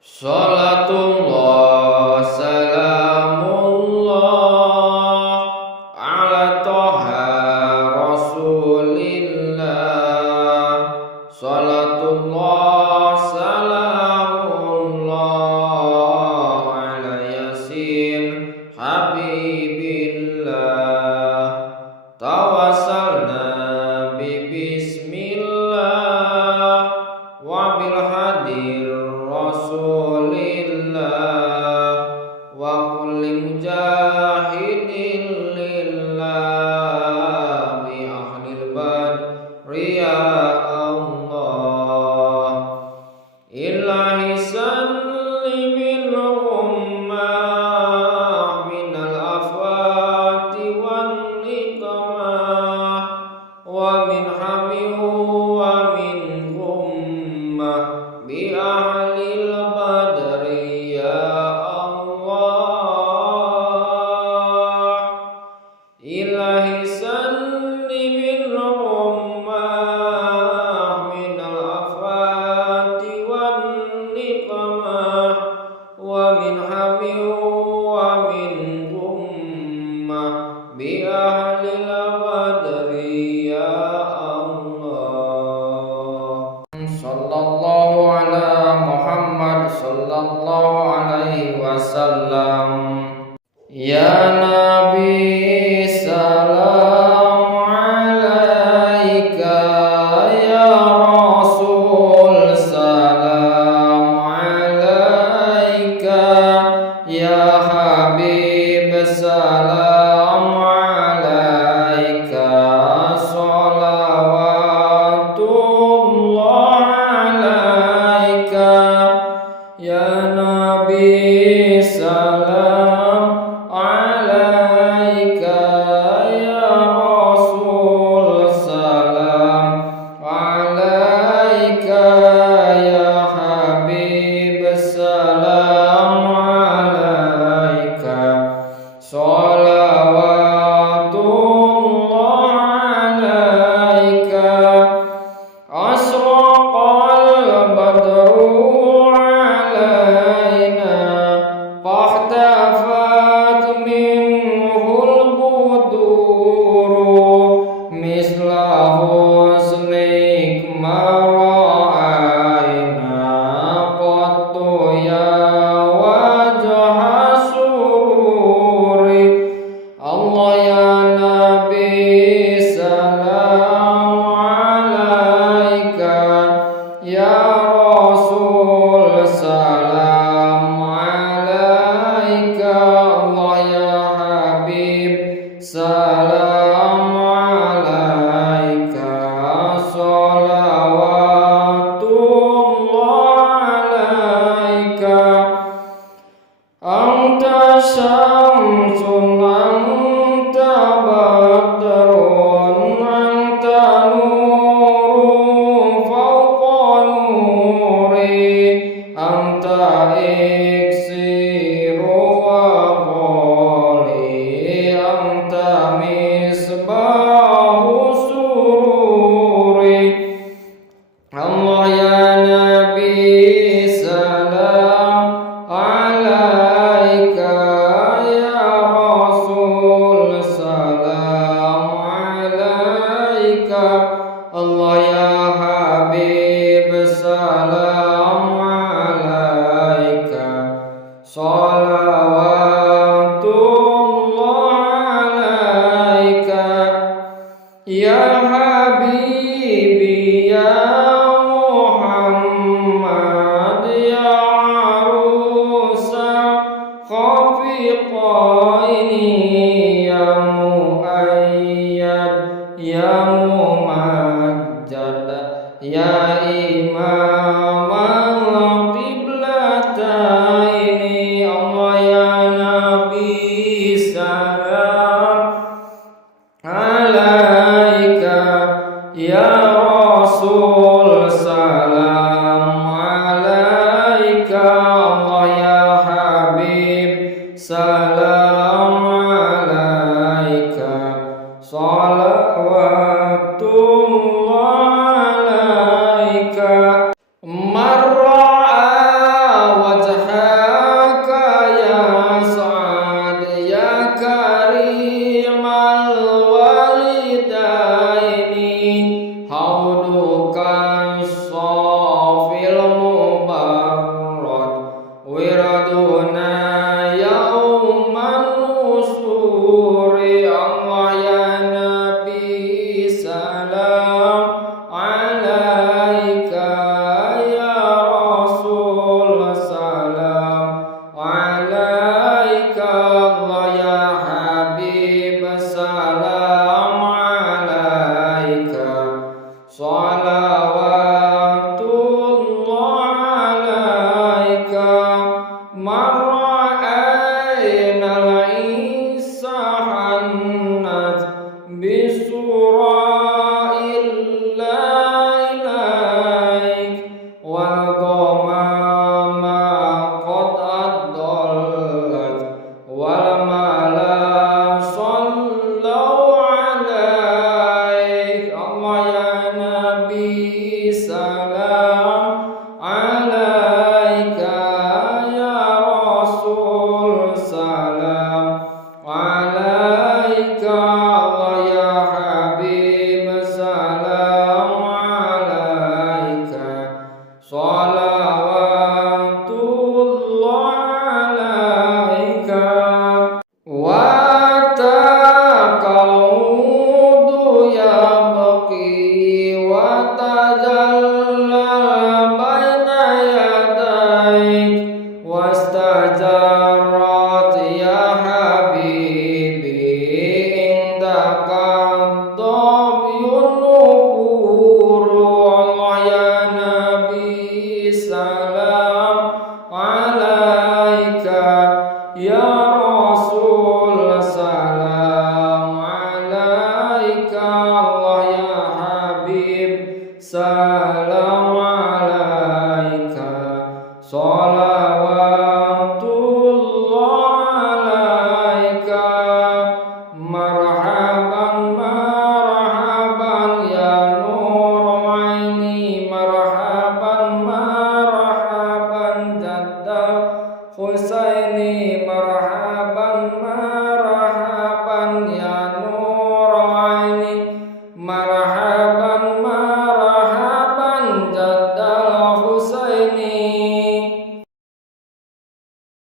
Salatullah salamullah ala toha rasulillah. Salatullah salamullah ala yasin habibillah. Tawassalna bi bismillah wa bil hadir rasulillah wa kulli mujahidin lillah bi ahlil badri ya Allah. Ilahi salli bil ummah minal afati wan niqmah wa min hami wa min ummah bi ahlil badri ya Allah. Ilahi salli bil ummah minal afati wan niqmah wa min hami wa min ummah bi ahlil badri ya Allah. Sallallahu ala Muhammad sallallahu alaihi wasallam. Ya Nabi salam alaika, ya Rasul salam alaika, ya Habib salam alaika, salawatullah alaika, ya Nabi salam alaika, ya Rasul salam alaika, ya Habib salam alaika, salawatullah alaika. Asraqal badru alaina fahtafat minhul buduru misla husnik mara'aina qattu ya wajha sururi. Allah ya Nabi salam alaika, ya Rasul salam alaika, Allah ya Habib salam alaika, salawatullah alaika. Anta syamsun anta badrun anta nurun fawqa nuri, anta iksiru wa qoli, anta misbahu sururi. Allah ya Nabi salam alaika, ya Rasul salam alaika, Allah ya Habib salam alaika, salawatullah alaika, ya Habibi ya Muhammad, ya arusa khafiqaini, ya muayyad ya mumajjad, ya imam al-qiblataini. Allah ya Nabi salam alaika, ya Rasul salam alaika, Allah ya Habib salam alaika, salawatullah alaika. Marra'a wa wal ghamama qad adallat wal mala sallu alaik Allah ya Nabi salam alaika ya Rasul salam alaika Allah ya Habib salam alaika salawatullah alaika wa taqawudu ya baqi wa tajallal baina yadaik wastajarat ya habibi indaka dhabyun nufuru Allah ya Nabi salam alaika ya Rasul salam alaika Allah ya Habib salam